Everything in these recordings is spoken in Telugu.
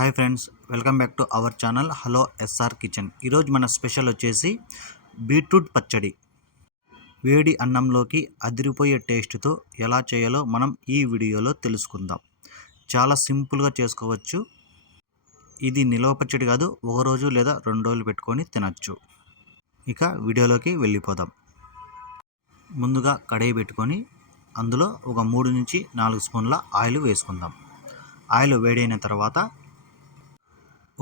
Hi friends, welcome back to our channel hello SR kitchen. ఈరోజు మన స్పెషల్ వచ్చేసి బీట్రూట్ పచ్చడి. వేడి అన్నంలోకి అదిరిపోయే టేస్ట్తో ఎలా చేయాలో మనం ఈ వీడియోలో తెలుసుకుందాం. చాలా సింపుల్గా చేసుకోవచ్చు. ఇది నిల్వ పచ్చడి కాదు, ఒక రోజు లేదా 2 రోజులు పెట్టుకొని తినచ్చు. ఇక వీడియోలోకి వెళ్ళిపోదాం. ముందుగా కడాయి పెట్టుకొని అందులో ఒక 3 నుంచి 4 స్పూన్ల ఆయిల్ వేసుకుందాం. ఆయిల్ వేడైన తర్వాత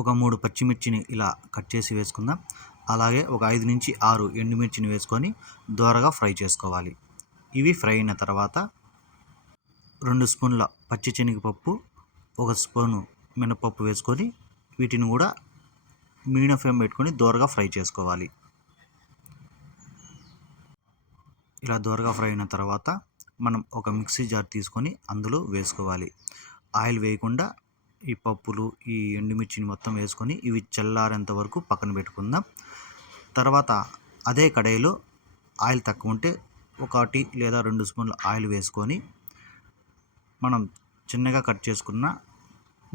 ఒక 3 పచ్చిమిర్చిని ఇలా కట్ చేసి వేసుకుందాం. అలాగే ఒక 5 నుంచి 6 ఎండుమిర్చిని వేసుకొని దోరగా ఫ్రై చేసుకోవాలి. ఇవి ఫ్రై అయిన తర్వాత 2 స్పూన్ల పచ్చి శనగపప్పు, 1 స్పూను మినపప్పు వేసుకొని వీటిని కూడా మీడియం ఫ్లేమ్ పెట్టుకొని దోరగా ఫ్రై చేసుకోవాలి. ఇలా దోరగా ఫ్రై అయిన తర్వాత మనం ఒక మిక్సీ జార్ తీసుకొని అందులో వేసుకోవాలి. ఆయిల్ వేయకుండా ఈ పప్పులు, ఈ ఎండుమిర్చిని మొత్తం వేసుకొని ఇవి చల్లారేంత వరకు పక్కన పెట్టుకుందాం. తర్వాత అదే కడాయిలో ఆయిల్ తక్కువ ఉంటే 1 లేదా 2 స్పూన్ల ఆయిల్ వేసుకొని మనం చిన్నగా కట్ చేసుకున్న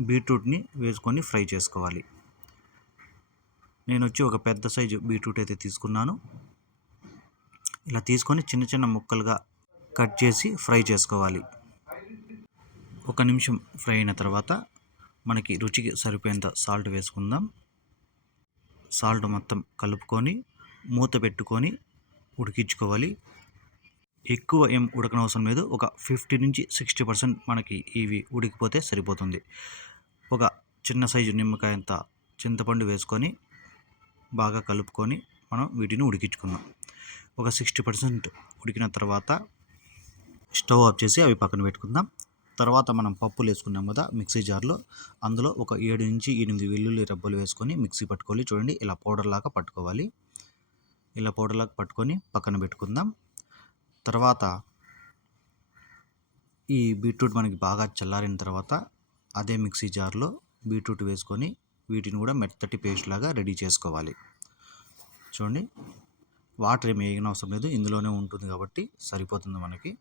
బీట్రూట్ని వేసుకొని ఫ్రై చేసుకోవాలి. నేను వచ్చి ఒక పెద్ద సైజు బీట్రూట్ అయితే తీసుకున్నాను. ఇలా తీసుకొని చిన్న చిన్న ముక్కలుగా కట్ చేసి ఫ్రై చేసుకోవాలి. 1 నిమిషం ఫ్రై అయిన తర్వాత మనకి రుచికి సరిపోయేంత సాల్ట్ వేసుకుందాం. సాల్ట్ మొత్తం కలుపుకొని మూత పెట్టుకొని ఉడికించుకోవాలి. ఎక్కువ ఏం ఉడకనవసరం లేదు. ఒక 50 నుంచి 60% మనకి ఇవి ఉడికిపోతే సరిపోతుంది. ఒక చిన్న సైజు నిమ్మకాయ అంత చింతపండు వేసుకొని బాగా కలుపుకొని మనం వీటిని ఉడికించుకుందాం. ఒక 60% ఉడికిన తర్వాత స్టవ్ ఆఫ్ చేసి అవి పక్కన పెట్టుకుందాం. తర్వాత మనం పప్పులు వేసుకున్నాం కదా మిక్సీ జార్లో, అందులో ఒక 7 నుంచి 8 వెల్లుల్లి రెబ్బలు వేసుకొని మిక్సీ పట్టుకోవాలి. చూడండి, ఇలా పౌడర్ లాగా పట్టుకోవాలి. ఇలా పౌడర్ లాగా పట్టుకొని పక్కన పెట్టుకుందాం. తర్వాత ఈ బీట్రూట్ మనకి బాగా చల్లారిన తర్వాత అదే మిక్సీ జార్లో బీట్రూట్ వేసుకొని వీటిని కూడా మెత్తటి పేస్ట్ లాగా రెడీ చేసుకోవాలి. చూడండి, వాటర్ ఏమి వేయనవసరం అవసరం లేదు, ఇందులోనే ఉంటుంది కాబట్టి సరిపోతుంది మనకి.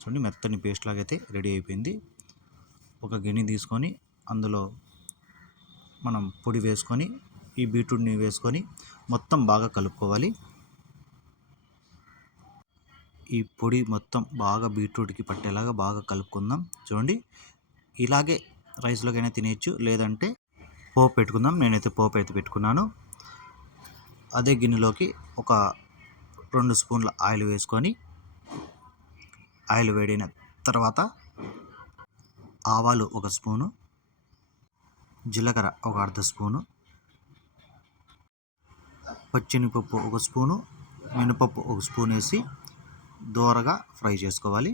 చూడండి, మెత్తని పేస్ట్ లాగా అయితే రెడీ అయిపోయింది. ఒక గిన్నె తీసుకొని అందులో మనం పొడి వేసుకొని ఈ బీట్రూట్ని వేసుకొని మొత్తం బాగా కలుపుకోవాలి. ఈ పొడి మొత్తం బాగా బీట్రూట్కి పట్టేలాగా బాగా కలుపుకుందాం. చూడండి, ఇలాగే రైస్లోకైనా తినేయచ్చు, లేదంటే పోపు పెట్టుకుందాం. నేనైతే పోపు అయితే పెట్టుకున్నాను. అదే గిన్నెలోకి ఒక 2 స్పూన్ల ఆయిల్ వేసుకొని ఆయిల్ వేడైన తర్వాత ఆవాలు 1 స్పూను, జీలకర్ర ఒక 1/2 స్పూను, పచ్చెనగపప్పు 1 స్పూను, మినపప్పు 1 స్పూన్ వేసి దోరగా ఫ్రై చేసుకోవాలి.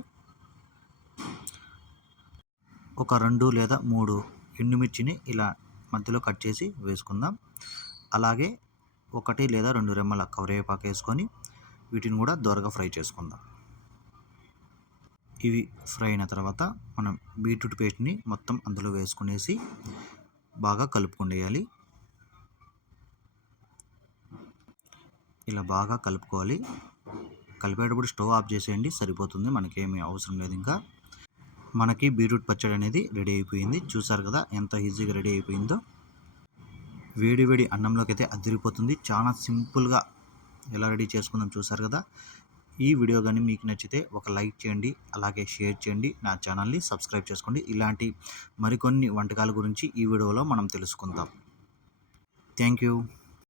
ఒక 2 లేదా 3 ఎండుమిర్చిని ఇలా మధ్యలో కట్ చేసి వేసుకుందాం. అలాగే 1 లేదా 2 రెమ్మల కరివేపాకు వేసుకొని వీటిని కూడా దోరగా ఫ్రై చేసుకుందాం. ఇవి ఫ్రై అయిన తర్వాత మనం బీట్రూట్ పేస్ట్ని మొత్తం అందులో వేసుకునేసి బాగా కలుపుకుండేయాలి. ఇలా బాగా కలుపుకోవాలి. కలిపేటప్పుడు స్టవ్ ఆఫ్ చేసేయండి, సరిపోతుంది. మనకేమీ అవసరం లేదు. ఇంకా మనకి బీట్రూట్ పచ్చడి అనేది రెడీ అయిపోయింది. చూసారు కదా ఎంత ఈజీగా రెడీ అయిపోయిందో. వేడి వేడి అన్నంలోకి అయితే అదిరిపోతుంది. చాలా సింపుల్గా ఎలా రెడీ చేసుకుందాం చూసారు కదా. ఈ వీడియో కానీ మీకు నచ్చితే ఒక లైక్ చేయండి, అలాగే షేర్ చేయండి, నా ఛానల్ని సబ్స్క్రైబ్ చేసుకోండి. ఇలాంటి మరికొన్ని వంటకాల గురించి ఈ వీడియోలో మనం తెలుసుకుందాం. Thank you.